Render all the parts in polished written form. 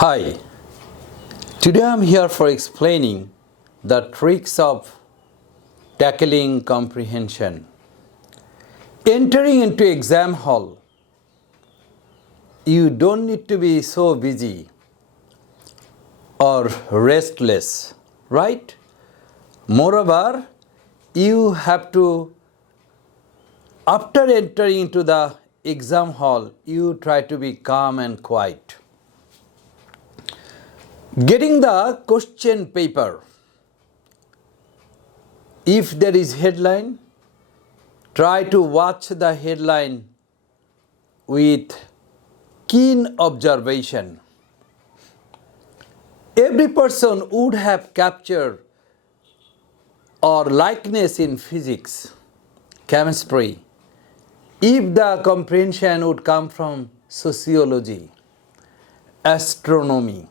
Hi, today I am here for explaining the tricks of tackling comprehension. Entering into exam hall, you don't need to be so busy or restless, right? Moreover, you have to, after entering into the exam hall, you try to be calm and quiet. Getting the question paper, if there is headline, try to watch the headline with keen observation. Every person would have captured or likeness in physics, chemistry, if the comprehension would come from sociology, astronomy.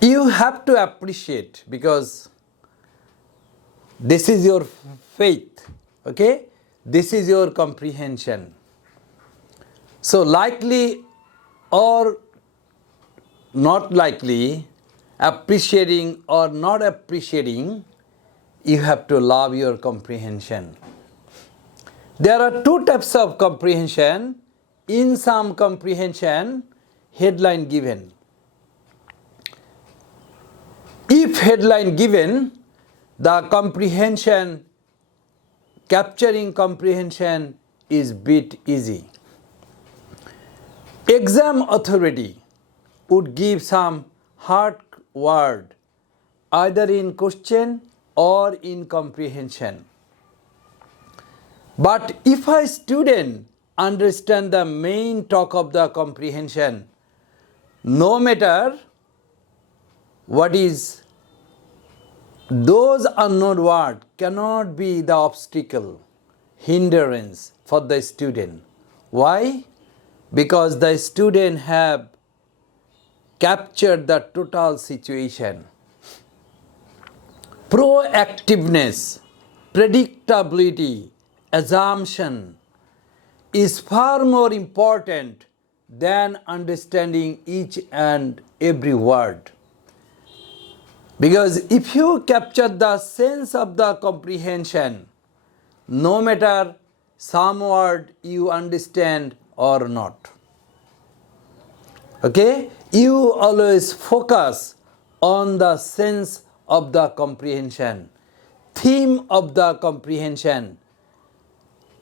You have to appreciate because this is your faith, okay? This is your comprehension. So likely or not likely, appreciating or not appreciating, you have to love your comprehension. There are two types of comprehension. In some comprehension, headline given. If headline given, the comprehension, capturing comprehension is bit easy. Exam authority would give some hard word either in question or in comprehension. But if a student understand the main talk of the comprehension, no matter what is those unknown words cannot be the obstacle, hindrance for the student. Why? Because the student have captured the total situation. Proactiveness, predictability, assumption is far more important than understanding each and every word. Because if you capture the sense of the comprehension, no matter some word you understand or not, okay, you always focus on the sense of the comprehension, theme of the comprehension,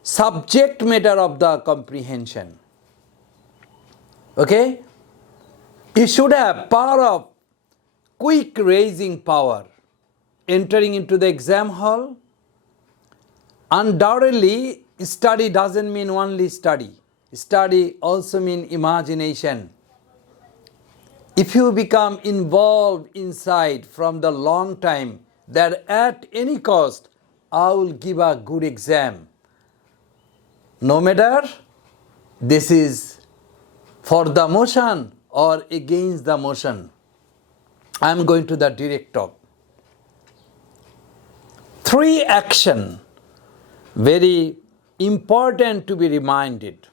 subject matter of the comprehension. Okay, you should have power of quick raising power. Entering into the exam hall, undoubtedly study doesn't mean only study. Study also means imagination. If you become involved inside from the long time that at any cost I will give a good exam, no matter this is for the motion or against the motion, I am going to the direct talk. 3 action, very important to be reminded.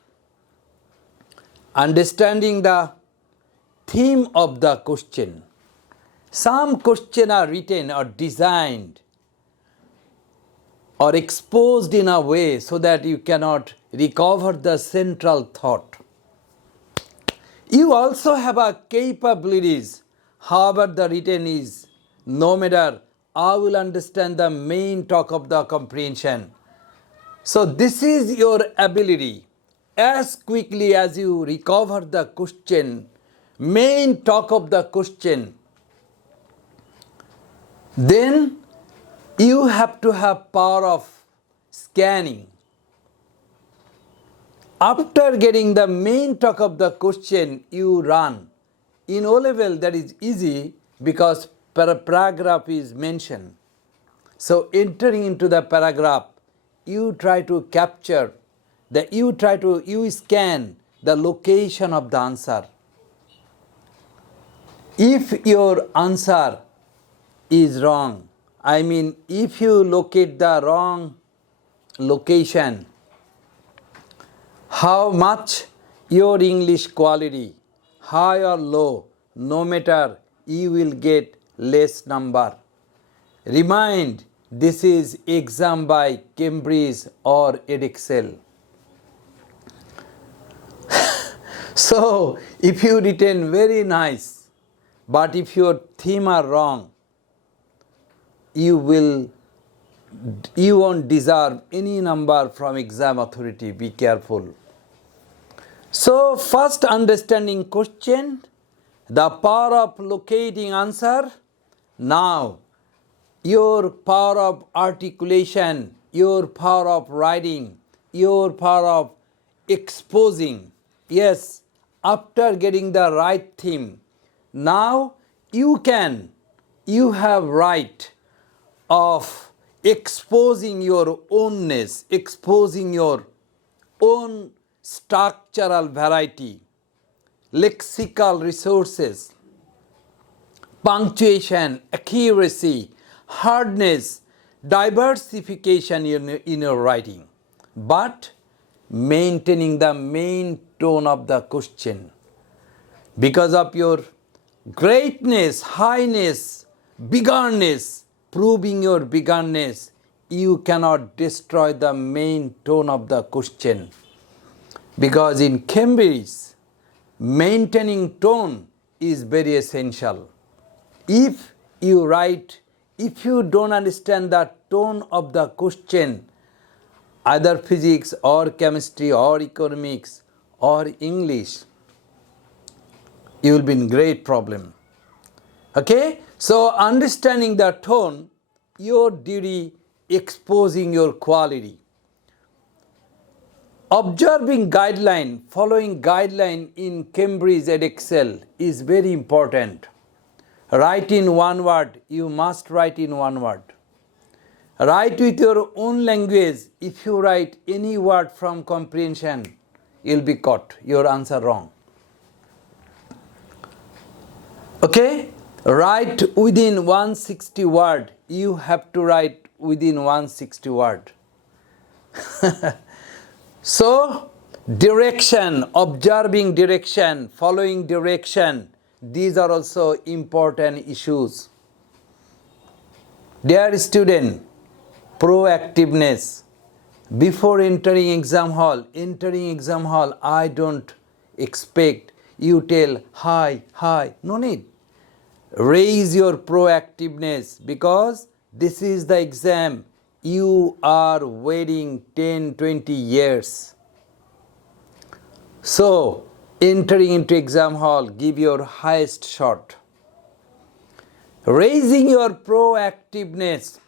Understanding the theme of the question. Some questions are written or designed or exposed in a way so that you cannot recover the central thought. You also have a capabilities. However the written is, no matter, I will understand the main talk of the comprehension. So this is your ability. As quickly as you recover the question, main talk of the question, then you have to have power of scanning. After getting the main talk of the question, you run. In O level, that is easy because paragraph is mentioned. So entering into the paragraph, you try to capture, you scan the location of the answer. If your answer is wrong, I mean if you locate the wrong location, how much your English quality, high or low, no matter, you will get less number. Remind, this is exam by Cambridge or Igcse. So, if you written very nice, but if your theme are wrong, you won't deserve any number from exam authority. Be careful. So, first understanding question, the power of locating answer. Now, your power of articulation, your power of writing, your power of exposing. Yes, after getting the right theme, now you have right of exposing your ownness, exposing your own structural variety, lexical resources, punctuation, accuracy, hardness, diversification in your writing, but maintaining the main tone of the question. Because of your greatness, highness, bigness, proving your bigness, you cannot destroy the main tone of the question. Because in Cambridge, maintaining tone is very essential. If you write, if you don't understand the tone of the question, either physics or chemistry or economics or English, you will be in great problem. Okay? So understanding the tone, your duty exposing your quality. Observing guideline, following guideline in Cambridge and Igcse is very important. Write in one word, you must write in one word. Write with your own language. If you write any word from comprehension, you'll be caught, your answer wrong. Okay? Write within 160 word. You have to write within 160 word. So, direction, observing direction, following direction, these are also important issues. Dear student, proactiveness. Before entering exam hall, I don't expect you tell hi, no need. Raise your proactiveness because this is the exam. You are waiting 10-20 years. So, entering into exam hall, give your highest shot. Raising your proactiveness.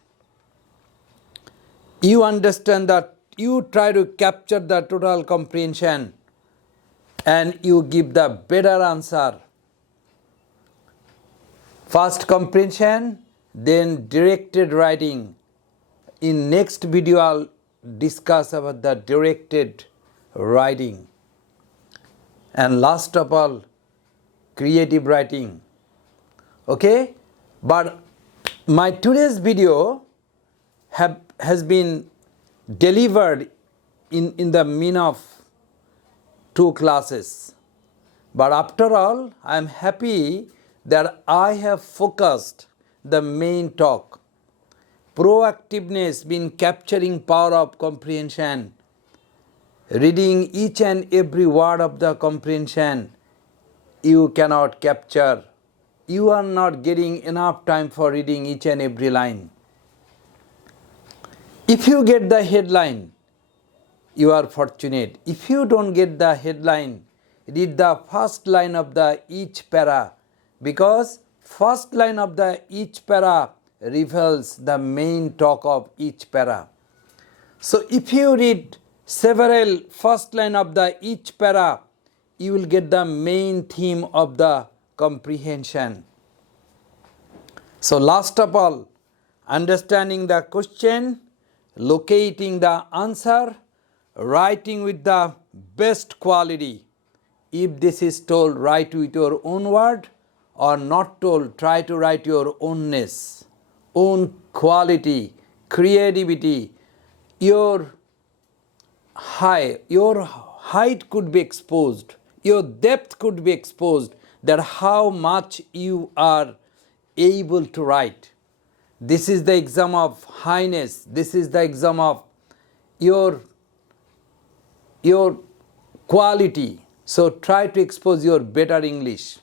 You understand that you try to capture the total comprehension and you give the better answer. First comprehension, then directed writing. In next video, I'll discuss about the directed writing. And last of all, creative writing. Okay? But my today's video has been delivered in the mean of 2 classes. But after all, I am happy that I have focused the main talk. Proactiveness means capturing power of comprehension, reading each and every word of the comprehension. You cannot capture. You are not getting enough time for reading each and every line. If you get the headline, you are fortunate. If you don't get the headline, read the first line of the each para, because first line of the each para reveals the main talk of each para. So if you read several first line of the each para, you will get the main theme of the comprehension. So last of all, understanding the question, locating the answer, writing with the best quality. If this is told, write with your own word, or not told, try to write your ownness, own quality, creativity. Your height could be exposed. your depth could be exposed, that how much you are able to write. This is the exam of highness. This is the exam of your quality. So try to expose your better English.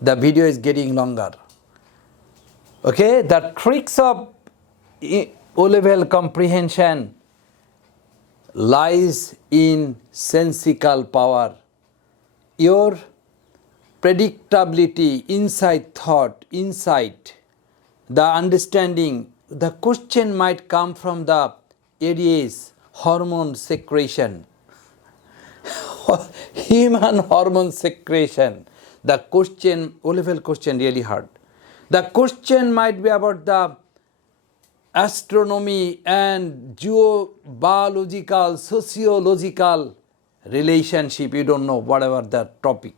The video is getting longer. Okay, the tricks of O-level comprehension lies in sensical power. Your predictability, inside thought, insight, the understanding, the question might come from the areas, hormone secretion, human hormone secretion. The question, O-level question really hard. The question might be about the astronomy and geobiological, sociological relationship. You don't know, whatever the topic.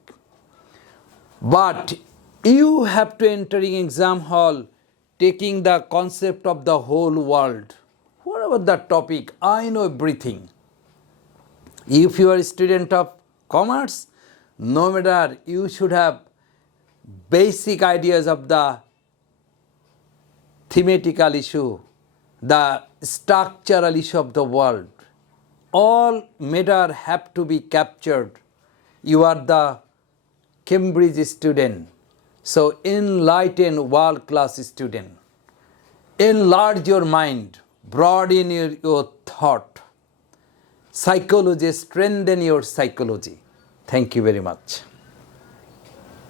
But you have to enter in exam hall taking the concept of the whole world. Whatever the topic, I know everything. If you are a student of commerce, no matter, you should have basic ideas of the thematical issue, the structural issue of the world. All matter have to be captured. You are the Cambridge student. So enlighten world-class student. Enlarge your mind. Broaden your thought. Psychology, strengthen your psychology. Thank you very much.